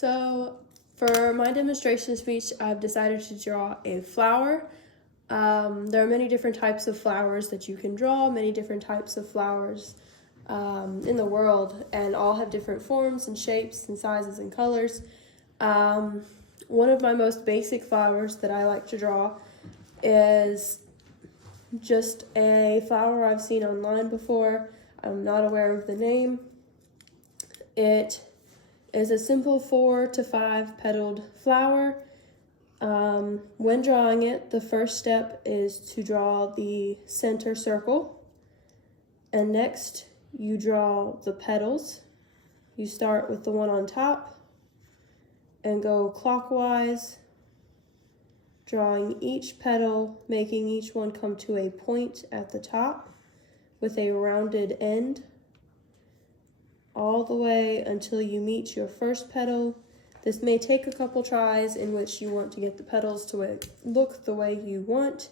So for my demonstration speech, I've decided to draw a flower. There are many different types of flowers that you can draw, many different types of flowers in the world, and all have different forms and shapes and sizes and colors. One of my most basic flowers that I like to draw is just a flower I've seen online before. I'm not aware of the name. It is a simple 4 to 5 petaled flower. When drawing it, the first step is to draw the center circle, and next you draw the petals. You start with the one on top and go clockwise, drawing each petal, making each one come to a point at the top with a rounded end, all the way until you meet your first petal. This may take a couple tries in which you want to get the petals to look the way you want.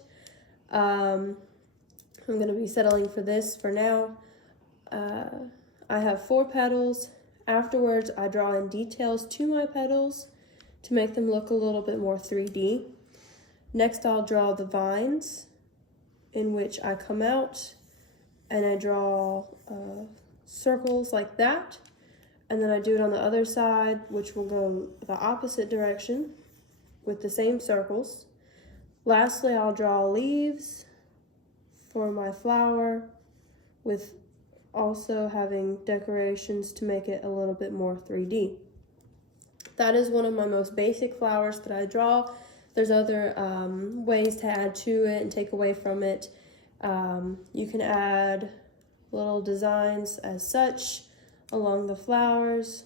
I'm going to be settling for this for now. I have 4 petals. Afterwards, I draw in details to my petals to make them look a little bit more 3D. Next, I'll draw the vines, in which I come out and I draw circles like that. And then I do it on the other side, which will go the opposite direction with the same circles. Lastly, I'll draw leaves for my flower, with also having decorations to make it a little bit more 3D. That is one of my most basic flowers that I draw. There's other ways to add to it and take away from it. You can add little designs as such along the flowers.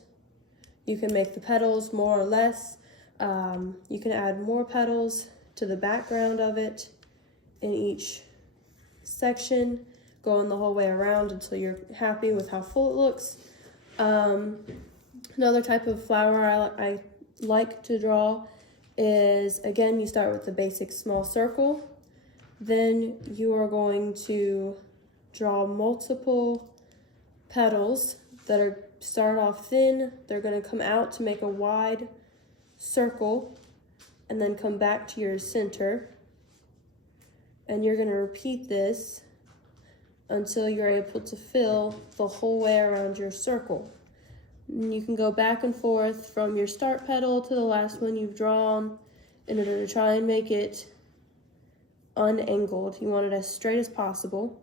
You can make the petals more or less. You can add more petals to the background of it in each section, going the whole way around until you're happy with how full it looks. Another type of flower I like to draw is, again, you start with the basic small circle. Then you are going to draw multiple petals that start off thin. They're going to come out to make a wide circle and then come back to your center. And you're going to repeat this until you're able to fill the whole way around your circle. And you can go back and forth from your start petal to the last one you've drawn in order to try and make it unangled. You want it as straight as possible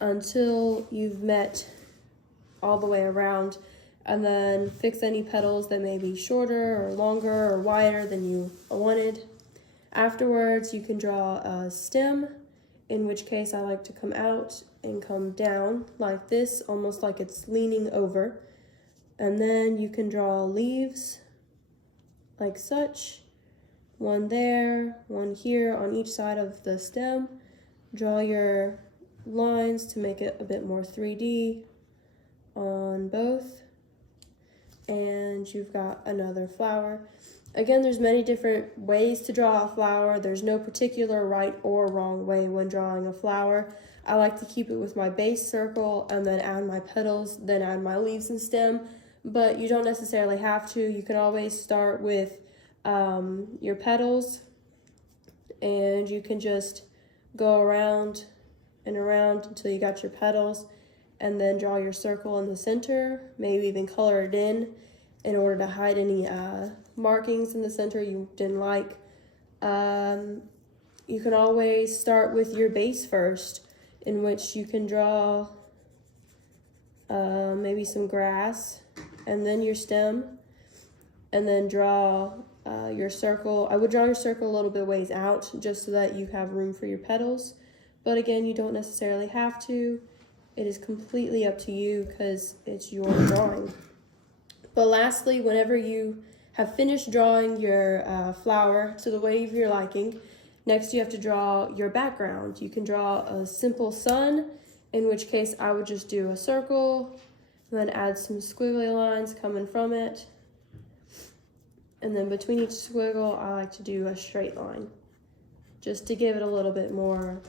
until you've met all the way around, and then fix any petals that may be shorter or longer or wider than you wanted. Afterwards, you can draw a stem, in which case I like to come out and come down like this, almost like it's leaning over. And then you can draw leaves like such, one there, one here on each side of the stem. Draw your lines to make it a bit more 3D on both, and you've got another flower. Again, there's many different ways to draw a flower. There's no particular right or wrong way when drawing a flower. I like to keep it with my base circle and then add my petals, then add my leaves and stem, but you don't necessarily have to. You can always start with your petals, and you can just go around and around until you got your petals, and then draw your circle in the center, maybe even color it in order to hide any markings in the center you didn't like. You can always start with your base first, in which you can draw maybe some grass, and then your stem, and then draw your circle. I would draw your circle a little bit ways out just so that you have room for your petals. But again, you don't necessarily have to. It is completely up to you because it's your drawing. But lastly, whenever you have finished drawing your flower to the way of your liking, next you have to draw your background. You can draw a simple sun, in which case I would just do a circle and then add some squiggly lines coming from it. And then between each squiggle, I like to do a straight line just to give it a little bit more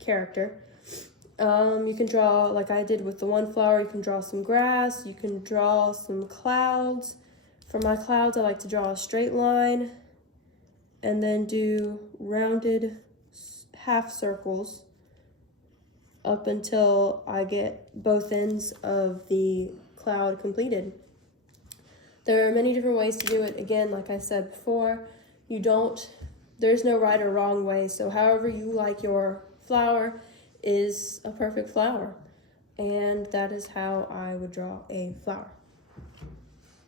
character. You can draw, like I did with the one flower, you can draw some grass, you can draw some clouds. For my clouds, I like to draw a straight line and then do rounded half circles up until I get both ends of the cloud completed. There are many different ways to do it. Again, like I said before, there's no right or wrong way. So however you like your flower is a perfect flower. And that is how I would draw a flower.